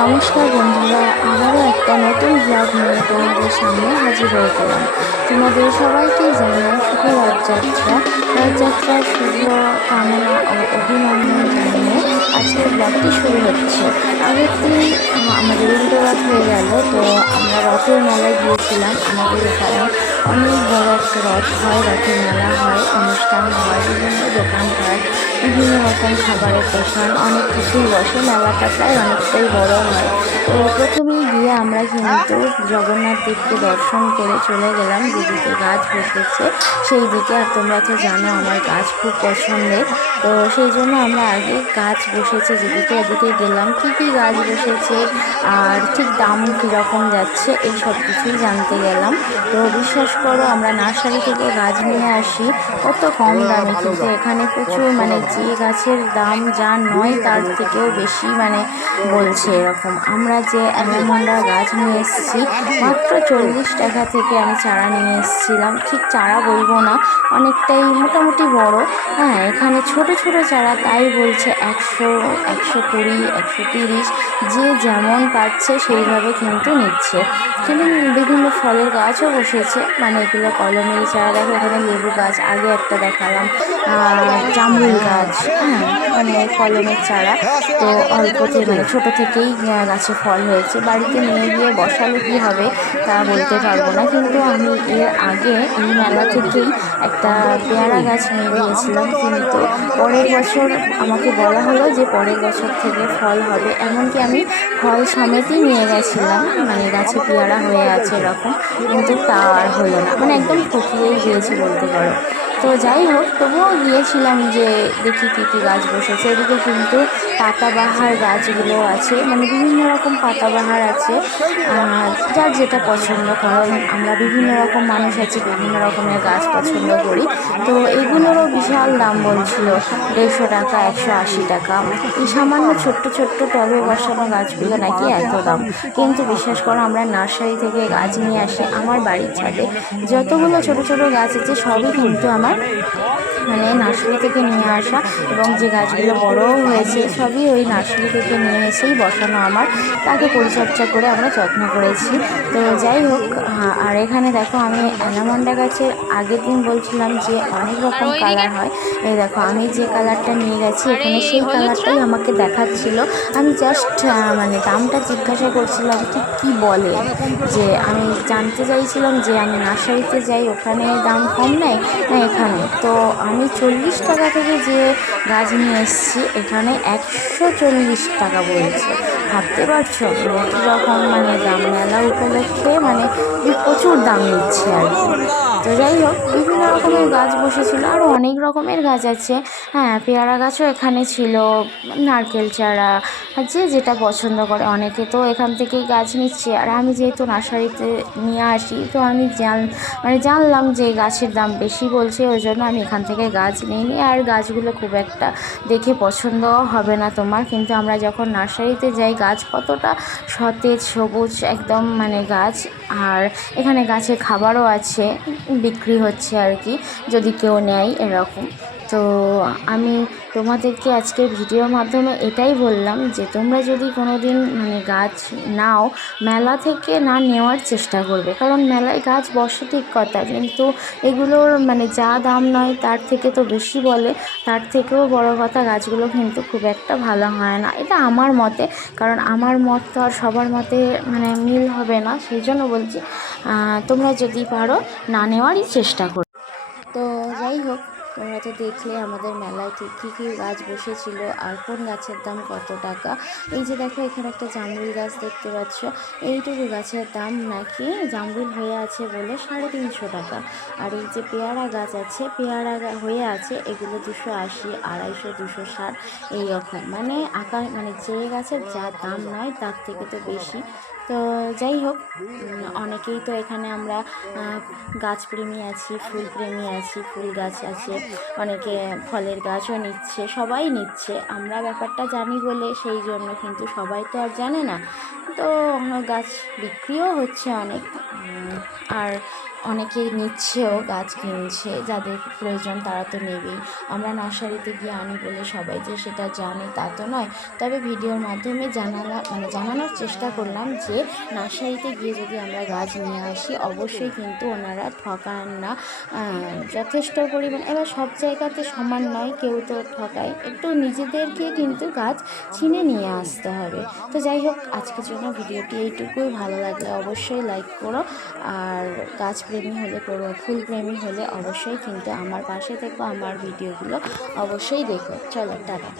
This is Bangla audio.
নমস্কার বন্ধুরা, আবারও একটা নতুন ব্লগ নিয়ে তোমাদের সামনে হাজির হয়ে গেলাম। তোমাদের সবাইকে জানাই শুভ রথযাত্রা। রথযাত্রার শুভ কামনা ও অভিনন্দন জানিয়ে আজকের ব্লগটি শুরু হচ্ছে। আগের দিন আমাদের উল্টো রথ হয়ে গেল, তো আমরা রথের মেলায় গিয়েছিলাম। আমাদের এখানে অনেক বড় একটা রথ হয়, রথের মেলা হয়, অনুষ্ঠান হয়, বিভিন্ন দোকানপাট, বিভিন্ন রকম খাবারের দোকান, অনেক কিছুই বসে। মেলাটা প্রায় অনেকটাই বড় হয়। তো প্রথমেই গিয়ে আমরা কিন্তু জগন্নাথ দেবকে দর্শন করে চলে গেলাম যেদিকে গাছ বসেছে সেই দিকে। আর তোমরা তো জানো আমার গাছ খুব পছন্দের, তো সেই জন্য আমরা আগে গাছ বসেছে যেদিকে এদিকে গেলাম, কী কী গাছ বসেছে আর ঠিক দাম কীরকম যাচ্ছে এই সব কিছুই জানতে গেলাম। তো বিশ্বাস করো, আমরা নার্সারি থেকে গাছ নিয়ে আসি কত কম দামে, কিন্তু এখানে প্রচুর যে গাছের দাম যা নয় তার থেকেও বেশি বলছে এরকম। আমরা যে অ্যালামন্ডা গাছ নিয়ে এসেছি মাত্র 40 টাকা থেকে আমি চারা নিয়ে এসেছিলাম। ঠিক চারা বলবো না, অনেকটাই মোটামুটি বড়। হ্যাঁ, এখানে ছোট ছোট চারা তাই বলছে 100, 120, 130, যে যেমন পাচ্ছে সেইভাবে কিন্তু নিচ্ছে। কিন্তু বিভিন্ন ফলের গাছও বসেছে, এগুলো কলমের চারা। দেখো এখানে লেবু গাছ আগে একটা দেখালাম, জামরুল গাছ, হ্যাঁ কলমের চারা। তো অল্পতে ছোট থেকেই গাছে ফল হয়েছে। বাড়িতে নিয়ে গিয়ে বসালে কী হবে তা বলতে পারবো না, কিন্তু আমি এর আগে এই মেলা থেকেই একটা পেয়ারা গাছ নিয়ে গিয়েছিলাম, কিন্তু পরের বছর আমাকে বলা হলো যে পরের বছর থেকে ফল হবে। এমনকি আমি ফল সমেতই নিয়ে গেছিলাম, গাছে পেয়ারা হয়ে আছে এরকম, কিন্তু তা আর হলো না, একদম ঠকিয়েই গিয়েছি বলতে পারো। তো যাই হোক, তবুও গিয়েছিলাম যে দেখি কী কী গাছ বসেছে। এদিকে কিন্তু পাতাবাহার গাছগুলো আছে, বিভিন্ন রকম পাতাবাহার আছে, যার যেটা পছন্দ। কারণ আমরা বিভিন্ন রকম মানুষ আছি, বিভিন্ন রকমের গাছ পছন্দ করি। তো এগুলোরও বিশাল দাম বলছিল, 150 টাকা, 180 টাকা। এই সামান্য ছোট্ট ছোট্ট টবে বসানো গাছগুলো নাকি এত দাম। কিন্তু বিশ্বাস করো, আমরা নার্সারি থেকে গাছ নিয়ে আসি। আমার বাড়ির ছাদে যতগুলো ছোট ছোট গাছ আছে সবই কিন্তু আমার নার্সারি থেকে নিয়ে আসা, এবং যে গাছগুলো বড়ও হয়েছে সবই ওই নার্সারি থেকে নিয়ে এসেই বসানো আমার। তাকে পরিচর্যা করে আমরা যত্ন করেছি। তো যাই হোক, আর এখানে দেখো আমি অ্যালামন্ডা গাছের আগের দিন বলছিলাম যে অনেক রকম কালার হয়। এই দেখো আমি যে কালারটা নিয়ে গেছি, এখানে সেই কালারটাই আমাকে দেখাচ্ছিল। আমি জাস্ট দামটা জিজ্ঞাসা করছিলাম ঠিক কী বলে, যে আমি জানতে চাইছিলাম যে আমি নার্সারিতে যাই ওখানে দাম কম নেয় না এখানে। তো আমি 40 টাকা থেকে যে গাছ নিয়ে এসেছি এখানে 140 টাকা বলছে। ভাবতে পারছো কীরকম দাম, মেলা উপলক্ষে প্রচুর দাম নিচ্ছে আর কি। তো যাই হোক, বিভিন্ন রকমের গাছ বসেছিল, আরও অনেক রকমের গাছ আছে। হ্যাঁ, পেয়ারা গাছও এখানে ছিল, নারকেল চারা, যে যেটা পছন্দ করে। অনেকে তো এখান থেকেই গাছ নিচ্ছে, আর আমি যেহেতু নার্সারিতে নিয়ে আসি তো আমি জানলাম যে গাছের দাম বেশি বলছে, ওই জন্য আমি এখান থেকে গাছ নিইনি। আর গাছগুলো খুব একটা দেখে পছন্দও হবে না তোমার, কিন্তু আমরা যখন নার্সারিতে যাই গাছ কতটা সতেজ সবুজ একদম গাছ। আর এখানে গাছের খাবারও আছে, বিক্রি হচ্ছে আর কি, যদি কেউ নেয় এরকম। তো আমি তোমাদেরকে আজকের ভিডিওর মাধ্যমে এটাই বললাম যে তোমরা যদি কোনো দিন গাছ নাও, মেলা থেকে না নেওয়ার চেষ্টা করবে। কারণ মেলায় গাছ বসে ঠিক কথা, কিন্তু এগুলোর যা দাম নয় তার থেকে তো বেশি বলে। তার থেকেও বড় কথা, গাছগুলো কিন্তু খুব একটা ভালো হয় না, এটা আমার মতে। কারণ আমার মত তো আর সবার মতে মিল হবে না, সেই জন্য বলছি তোমরা যদি পারো না নেওয়ারই চেষ্টা করো। তো যাই হোক, তোমরা তো দেখলে আমাদের মেলায় ঠিক কী কী গাছ বসেছিল আর কোন গাছের দাম কত টাকা। এই যে দেখো এখানে একটা জামরুল গাছ দেখতে পাচ্ছ, এইটুকু গাছের দাম নাকি জামরুল হয়ে আছে বলে 350 টাকা। আর এই যে পেয়ারা গাছ আছে, পেয়ারা হয়ে আছে, এগুলো 280, 250, 260 এইরকম। যে গাছের যা দাম নয় তার থেকে তো বেশি। তো যাই হোক, অনেকেই তো এখানে আমরা গাছপ্রেমী আছি, ফুলপ্রেমী আছি, ফুল গাছ আছে, অনেকে ফলের গাছও নিচ্ছে, সবাই নিচ্ছে। আমরা ব্যাপারটা জানি বলে সেই জন্য, কিন্তু সবাই তো আর জানে না। তো গাছ বিক্রিও হচ্ছে অনেক। আর অনেকে নিচ্ছেও, গাছ কিনছে, যাদের প্রয়োজন তারা তো নেবেই। আমরা নার্সারিতে গিয়ে আনি বলে সবাই যে সেটা জানে তা তো নয়। তবে ভিডিওর মাধ্যমে জানানোর চেষ্টা করলাম যে নার্সারিতে গিয়ে যদি আমরা গাছ নিয়ে আসি অবশ্যই কিন্তু ওনারা ঠকান না। যথেষ্ট পরিমাণ, এবার সব জায়গাতে সমান নয়, কেউ তো ঠকায়, একটু নিজেদেরকে কিন্তু গাছ চিনে নিয়ে আসতে হবে। তো যাই হোক, আজকের জন্য ভিডিওটি এইটুকুই। ভালো লাগলে অবশ্যই লাইক করো, আর গাছপ্রেমী হলে, ফুলপ্রেমী হলে অবশ্যই কিন্তু আমার পাশে থেকো, আমার ভিডিওগুলো অবশ্যই দেখো। চলো, টাটা।